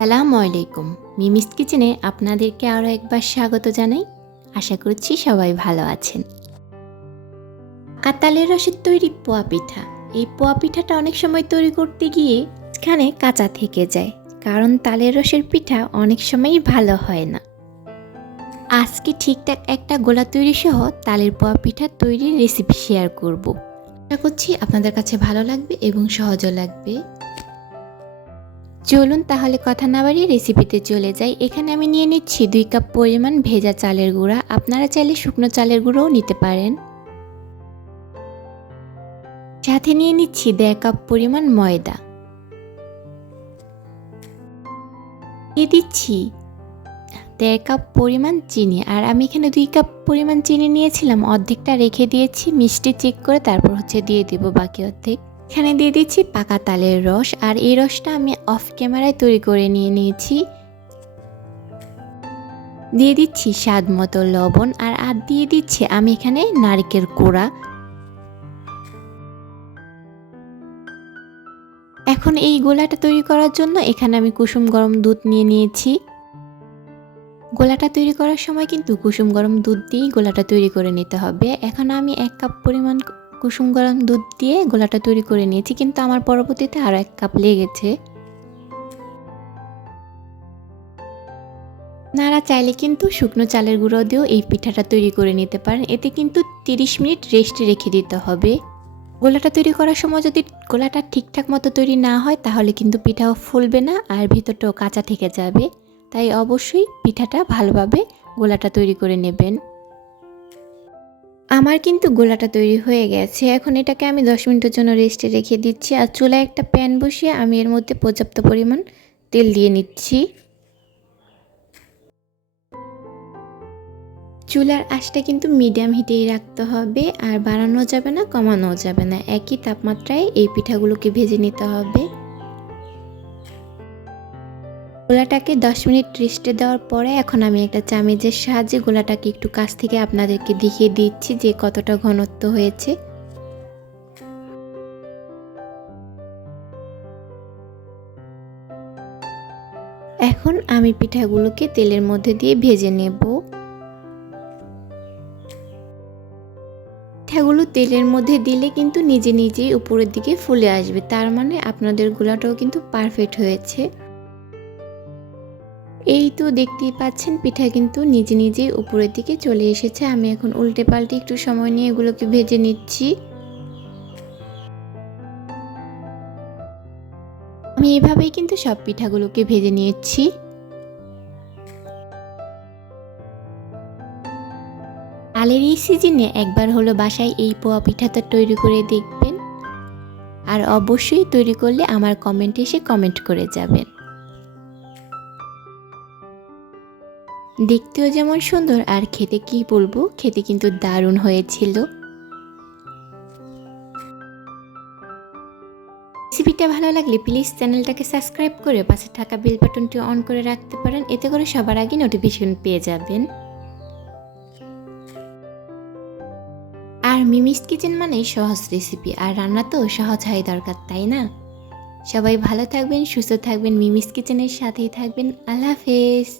আসসালামু আলাইকুম। মিমিস কিচেনে আপনাদেরকে আরও একবার স্বাগত জানাই। আশা করছি সবাই ভালো আছেন। কাঁঠালের রসের তৈরি পোয়া পিঠা। এই পোয়া পিঠাটা অনেক সময় তৈরি করতে গিয়ে মাঝখানে কাঁচা থেকে যায়, কারণ তালের রসের পিঠা অনেক সময়ই ভালো হয় না। আজকে ঠিকঠাক একটা গোলা তৈরি সহ তালের পোয়া পিঠা তৈরির রেসিপি শেয়ার করব। আশা করছি আপনাদের কাছে ভালো লাগবে এবং সহজও লাগবে। চলুন তাহলে কথা না বাড়িয়ে রেসিপিতে চলে যাই। এখানে আমি নিয়ে নিচ্ছি 2 কাপ পরিমাণ ভেজা চালের গুঁড়া। আপনারা চাইলে শুকনো চালের গুঁড়োও নিতে পারেন। সাথে নিয়ে নিচ্ছি 1.5 কাপ পরিমাণ ময়দা। দিয়ে দিচ্ছি 1.5 কাপ পরিমাণ চিনি। আর আমি এখানে 2 কাপ পরিমাণ চিনি নিয়েছিলাম, অর্ধেকটা রেখে দিয়েছি, মিষ্টি চেক করে তারপর দিয়ে দেব বাকি অর্ধেক। এখানে দিয়ে দিচ্ছি পাকা তালের রস, আর এই রসটা আমি অফ ক্যামেরায় তৈরি করে নিয়েছি। দিয়ে দিচ্ছি স্বাদ মতো লবণ, আর দিয়ে দিচ্ছি আমি এখানে নারকেল কোড়া। এখন এই গোলাটা তৈরি করার জন্য এখানে আমি কুসুম গরম দুধ নিয়ে নিয়েছি। গোলাটা তৈরি করার সময় কিন্তু কুসুম গরম দুধ দিয়েই গোলাটা তৈরি করে নিতে হবে। এখন আমি 1 কাপ পরিমাণ কুসুম গরম দুধ দিয়ে গোলাটা তৈরি করে নিয়েছি, কিন্তু আমার পরবর্তীতে আরও 1 কাপ লেগেছে। আপনারা চাইলে কিন্তু শুকনো চালের গুঁড়ো দিয়েও এই পিঠাটা তৈরি করে নিতে পারেন। এতে কিন্তু 30 মিনিট রেস্টে রেখে দিতে হবে। গোলাটা তৈরি করার সময় যদি গোলাটা ঠিকঠাক মতো তৈরি না হয় তাহলে কিন্তু পিঠাও ফুলবে না, আর ভিতরটাও কাঁচা থেকে যাবে। তাই অবশ্যই পিঠাটা ভালোভাবে গোলাটা তৈরি করে নেবেন। আমার কিন্তু গোলাটা তৈরি হয়ে গেছে। এখন এটাকে আমি 10 মিনিটের জন্য রেস্টে রেখে দিচ্ছি। আর চুলায় একটা প্যান বসিয়ে আমি এর মধ্যে পর্যাপ্ত পরিমাণ তেল দিয়ে নিচ্ছি। চুলার আঁচটা কিন্তু মিডিয়াম হিটেই রাখতে হবে, আর বাড়ানো যাবে না, কমানো যাবে না। একই তাপমাত্রায় এই পিঠাগুলোকে ভেজে নিতে হবে। গোলাটাকে 10 মিনিট রেস্টে দেওয়ার পরে এখন আমি একটা চামচের সাহায্যে গোলাটাকে একটু কাছ থেকে আপনাদেরকে দেখিয়ে দিচ্ছি যে কতটা ঘনত্ব হয়েছে। এখন আমি পিঠাগুলোকে তেলের মধ্যে দিয়ে ভেজে নেব। পিঠাগুলো তেলের মধ্যে দিলে কিন্তু নিজে নিজেই উপরের দিকে ফুলে আসবে, তার মানে আপনাদের গোলাটাও কিন্তু পারফেক্ট হয়েছে। এই তো দেখতেই পাচ্ছেন পিঠা কিন্তু নিজে নিজেই উপরের দিকে চলে এসেছে। আমি এখন উল্টে পাল্টে একটু সময় নিয়ে এগুলোকে ভেজে নিচ্ছি। আমি এভাবেই কিন্তু সব পিঠাগুলোকে ভেজে নিয়েছি। তালের এই সিজনে একবার হলো বাসায় এই পোয়া পিঠাটা তৈরি করে দেখবেন, আর অবশ্যই তৈরি করলে আমার কমেন্টে এসে কমেন্ট করে যাবেন। দেখতেও যেমন সুন্দর, আর খেতে কি বলবো, খেতে কিন্তু দারুণ হয়েছিল। রেসিপিটা ভালো লাগলে প্লিজ চ্যানেলটাকে সাবস্ক্রাইব করে পাশে থাকা বেল বাটনটি অন করে রাখতে পারেন, এতে করে সবার আগে নোটিফিকেশন পেয়ে যাবেন। আর মিমিস কিচেন মানে সহজ রেসিপি, আর রান্না তো সহজ হয় দরকার, তাই না? সবাই ভালো থাকবেন, সুস্থ থাকবেন, মিমিস কিচেনের সাথেই থাকবেন। আল্লাহ হাফেজ।